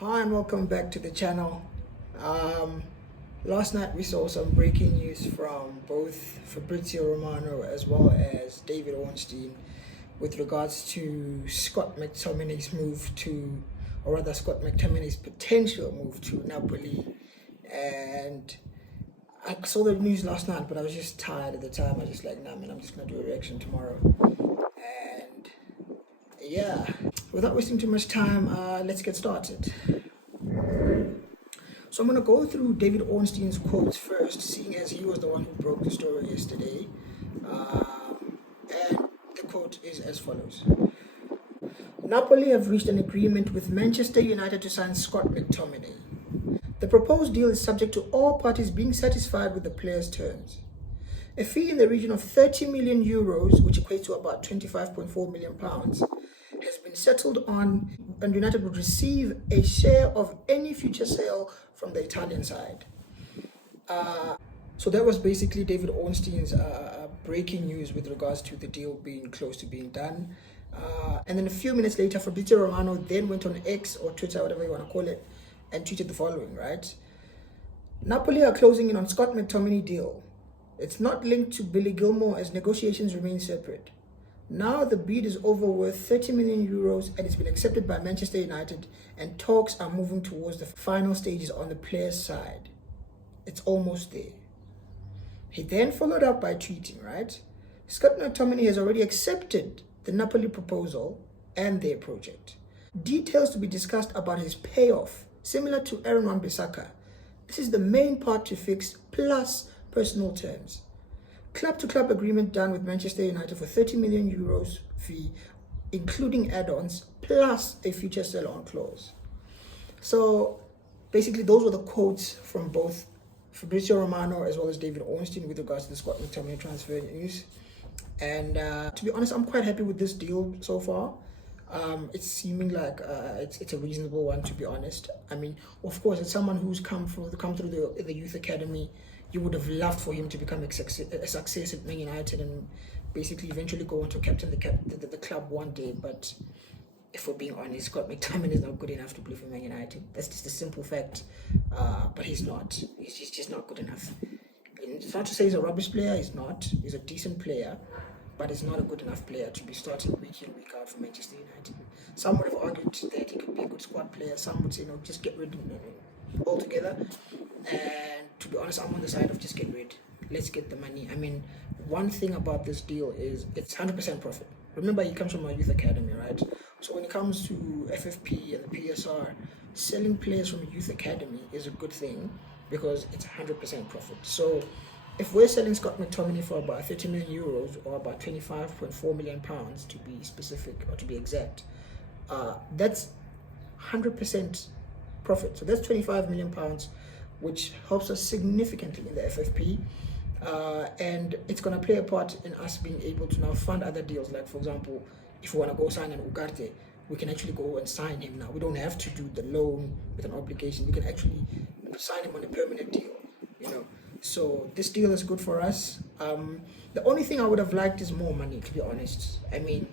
Hi and welcome back to the channel. Um, Last night we saw some breaking news from both Fabrizio Romano as well as David Ornstein with regards to Scott McTominay's move to, or rather Scott McTominay's potential move to Napoli. And I saw the news last night, but I was just tired at the time. I was just like, nah man, I'm just gonna do a reaction tomorrow. And yeah, without wasting too much time, let's get started. So I'm going to go through David Ornstein's quotes first, seeing as he was the one who broke the story yesterday. And the quote is as follows. Napoli have reached an agreement with Manchester United to sign Scott McTominay. The proposed deal is subject to all parties being satisfied with the player's terms. A fee in the region of 30 million euros, which equates to about 25.4 million pounds, has been settled on, and United would receive a share of any future sale from the Italian side. So that was basically David Ornstein's breaking news with regards to the deal being close to being done. And then a few minutes later, Fabrizio Romano then went on X or Twitter, whatever you want to call it, and tweeted the following, right? Napoli are closing in on Scott McTominay deal. It's not linked to Billy Gilmore as negotiations remain separate. Now the bid is over worth 30 million euros and it's been accepted by Manchester United, and talks are moving towards the final stages on the player's side. It's almost there. He then followed up by tweeting, right? Scott McTominay has already accepted the Napoli proposal and their project. Details to be discussed about his payoff, similar to Aaron Wan-Bissaka. This is the main part to fix, plus personal terms. Club-to-club agreement done with Manchester United for 30 million euros fee, including add-ons, plus a future sell-on clause. So basically those were the quotes from both Fabrizio Romano as well as David Ornstein with regards to the Scott McTominay transfer news. And to be honest, I'm quite happy with this deal so far. It's seeming like it's a reasonable one, to be honest. I mean, of course, as someone who's come through the youth academy, you would have loved for him to become a success at Man United and basically eventually go on to captain the club one day. But if we're being honest, Scott McTominay is not good enough to play for Man United. That's just a simple fact. But he's not. He's just not good enough. It's not to say he's a rubbish player. He's not. He's a decent player, but he's not a good enough player to be starting week in, week out for Manchester United. Some would have argued that he could be a good squad player. Some would say, no, just get rid of him altogether. And to be honest, I'm on the side of just get rid. Let's get the money. I mean, one thing about this deal is it's 100% profit. Remember, he comes from our youth academy, right? So when it comes to FFP and the PSR, selling players from a youth academy is a good thing because it's 100% profit. So if we're selling Scott McTominay for about 30 million euros or about 25.4 million pounds to be specific or to be exact, that's 100% profit. So that's 25 million pounds, which helps us significantly in the FFP. And it's going to play a part in us being able to now fund other deals. Like, for example, if we want to go sign an Ugarte, we can actually go and sign him now. We don't have to do the loan with an obligation. We can actually sign him on a permanent deal, you know. So this deal is good for us. The only thing I would have liked is more money, to be honest. I mean,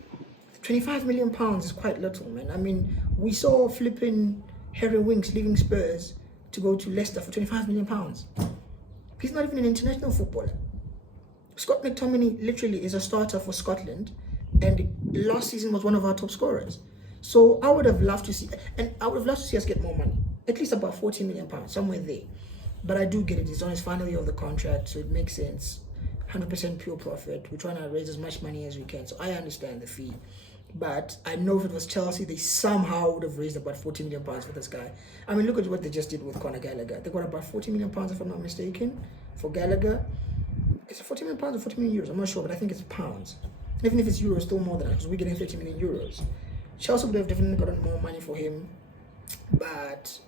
25 million pounds is quite little, man. I mean, we saw flipping Harry Winks leaving Spurs to go to Leicester for 25 million pounds. He's not even an international footballer. Scott McTominay literally is a starter for Scotland, and last season was one of our top scorers. So I would have loved to see, and I would have loved to see us get more money, at least about 40 million pounds, somewhere there. But I do get it. He's on his final year of the contract, so it makes sense. 100% pure profit. We're trying to raise as much money as we can, so I understand the fee. But I know if it was Chelsea, they somehow would have raised about 40 million pounds for this guy. I mean, look at what they just did with Conor Gallagher. They got about 40 million pounds, if I'm not mistaken, for Gallagher. Is it 40 million pounds or 40 million euros? I'm not sure, but I think it's pounds. Even if it's euros, still more than that, because we're getting 30 million euros. Chelsea would have definitely gotten more money for him, but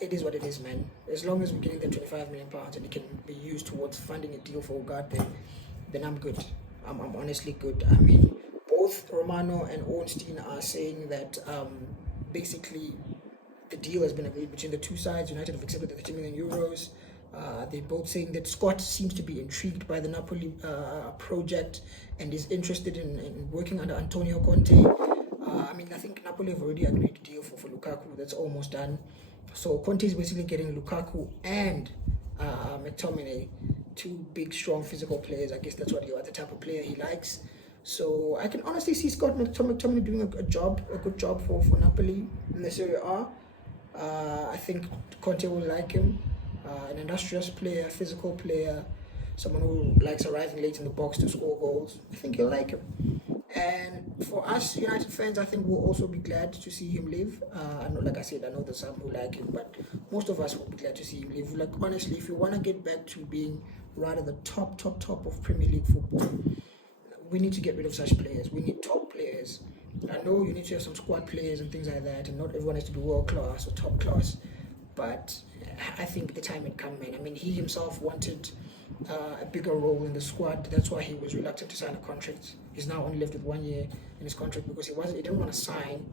it is what it is, man. As long as we're getting the 25 million pounds and it can be used towards funding a deal for Ugarte, then I'm good. I'm honestly good. I mean, both Romano and Ornstein are saying that basically the deal has been agreed between the two sides. United have accepted the 30 million euros. They're both saying that Scott seems to be intrigued by the Napoli project and is interested in working under Antonio Conte. I mean, I think Napoli have already agreed a deal for Lukaku. That's almost done. So Conte is basically getting Lukaku and McTominay, two big, strong, physical players. I guess that's what the type of player he likes. So I can honestly see Scott McTominay doing a good job for Napoli in the Serie A. I think Conte will like him. An industrious player, physical player, someone who likes arriving late in the box to score goals. I think he'll like him. And for us United fans, I think we'll also be glad to see him leave. I know, like I said, I know there's some who like him, but most of us will be glad to see him leave. Like honestly, if you want to get back to being rather the top of Premier League football, we need to get rid of such players. We need top players. I know you need to have some squad players and things like that, and not everyone has to be world class or top class. But I think the time had come, man. I mean, he himself wanted a bigger role in the squad. That's why he was reluctant to sign a contract. He's now only left with 1 year in his contract because he didn't want to sign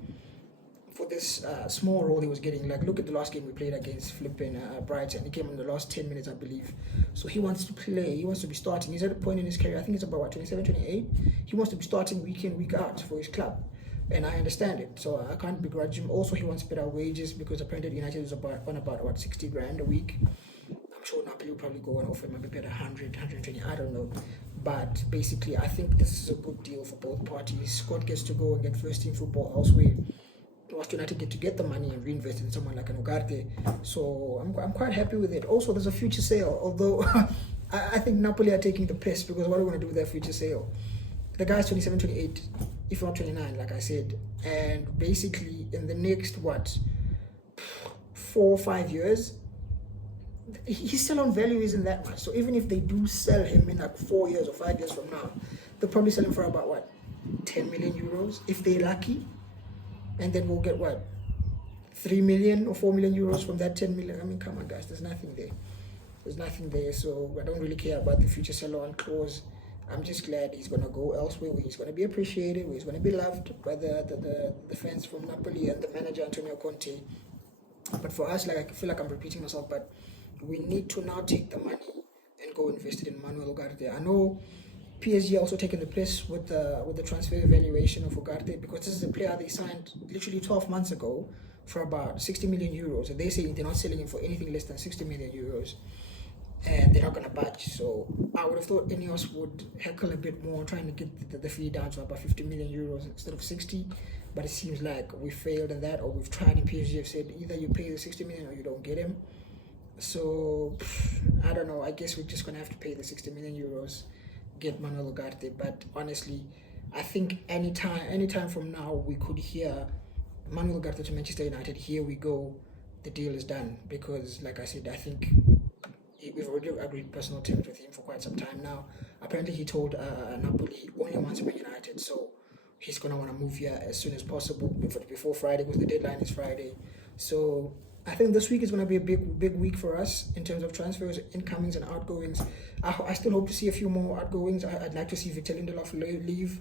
for this small role he was getting. Like, look at the last game we played against flipping Brighton. He came in the last 10 minutes, I believe. So he wants to play. He wants to be starting. He's at a point in his career, I think it's about, what, 27, 28? He wants to be starting week in, week out for his club. And I understand it. So I can't begrudge him. Also, he wants better wages because apparently United is on about, what, 60 grand a week. I'm sure Napoli will probably go and offer him a bit 100, 120, I don't know. But basically, I think this is a good deal for both parties. Scott gets to go and get first team football elsewhere, whilst United get the money and reinvest in someone like an Ugarte. So I'm quite happy with it. Also, there's a future sale, although I think Napoli are taking the piss because what are we going to do with their future sale? The guy's 27, 28, if not 29, like I said. And basically, in the next, 4 or 5 years, his sell-on value isn't that much. So even if they do sell him in like 4 years or 5 years from now, they'll probably sell him for about, 10 million euros, if they're lucky. And then we'll get 3 million or 4 million euros from that 10 million. I mean, come on, guys, there's nothing there. There's nothing there. So I don't really care about the future sell-on clause. I'm just glad he's going to go elsewhere where he's going to be appreciated, where he's going to be loved by the fans from Napoli and the manager, Antonio Conte. But for us, like, I feel like I'm repeating myself, but we need to now take the money and go invest it in Manuel Ugarte. I know PSG also taking the piss with the transfer evaluation of Ugarte because this is a player they signed literally 12 months ago for about 60 million euros. And they say they're not selling him for anything less than 60 million euros. And they're not going to budge. So I would have thought Ineos would heckle a bit more, trying to get the fee down to about 50 million euros instead of 60. But it seems like we failed in that, or we've tried, and PSG have said either you pay the 60 million or you don't get him. So I don't know. I guess we're just going to have to pay the 60 million euros, get Manuel Ugarte. But honestly, I think anytime from now, we could hear Manuel Ugarte to Manchester United. Here we go. The deal is done. Because, like I said, I think we've already agreed personal terms with him for quite some time now. Apparently, he told Napoli he only wants him at United, so he's going to want to move here as soon as possible before Friday, because the deadline is Friday. So I think this week is going to be a big week for us in terms of transfers, incomings and outgoings. I still hope to see a few more outgoings. I'd like to see Victor Lindelof leave.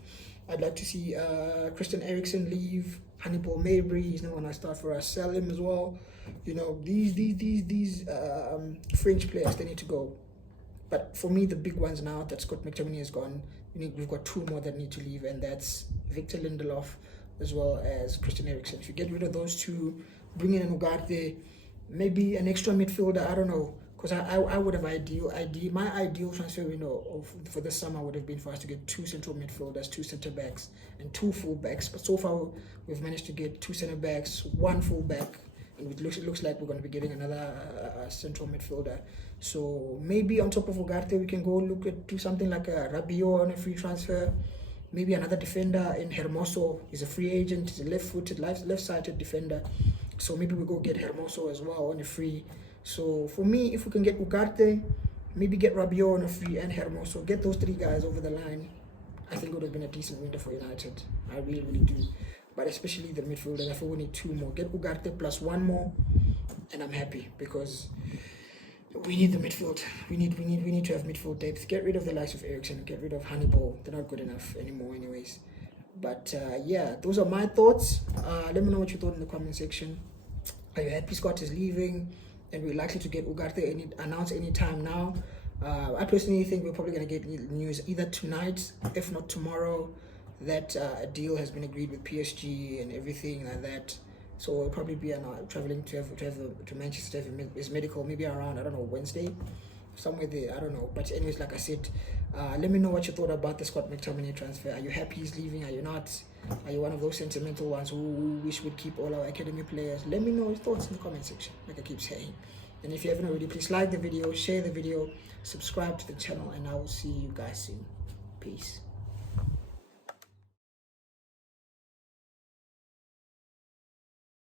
I'd like to see Christian Eriksen leave. Hannibal Mabry, he's not going to start for us. Sell him as well. You know, these French players, they need to go. But for me, the big ones now that Scott McTominay is gone, we've got 2 more that need to leave, and that's Victor Lindelof as well as Christian Eriksen. If you get rid of those 2, bring in an Ugarte, maybe an extra midfielder, I don't know. Because I would have my ideal transfer window for this summer would have been for us to get 2 central midfielders, 2 centre backs, and 2 full backs. But so far, we've managed to get 2 centre backs, 1 full back, and it looks like we're going to be getting another central midfielder. So maybe on top of Ugarte, we can go do something like a Rabiot on a free transfer. Maybe another defender in Hermoso. He's a free agent. He's a left-footed, left-sided defender. So maybe we go get Hermoso as well on a free. So for me, if we can get Ugarte, maybe get Rabiot on a free and Hermoso, get those 3 guys over the line, I think it would have been a decent window for United. I really, really do. But especially the midfielders, I feel we need 2 more. Get Ugarte plus 1 more, and I'm happy because we need the midfield. We need to have midfield depth. Get rid of the likes of Eriksen. Get rid of Hannibal. They're not good enough anymore, anyways. But yeah, those are my thoughts. Let me know what you thought in the comment section. Are you happy Scott is leaving? And we're likely to get Ugarte announced any time now. I personally think we're probably going to get news either tonight, if not tomorrow. that a deal has been agreed with PSG and everything like that. So it'll probably be traveling to Manchester to have his medical, maybe around, I don't know, Wednesday, somewhere there, I don't know. But anyways, like I said, let me know what you thought about the Scott McTominay transfer. Are you happy he's leaving? Are you not? Are you one of those sentimental ones who wish we'd keep all our academy players? Let me know your thoughts in the comment section, like I keep saying. And if you haven't already, please like the video, share the video, subscribe to the channel, and I will see you guys soon. Peace.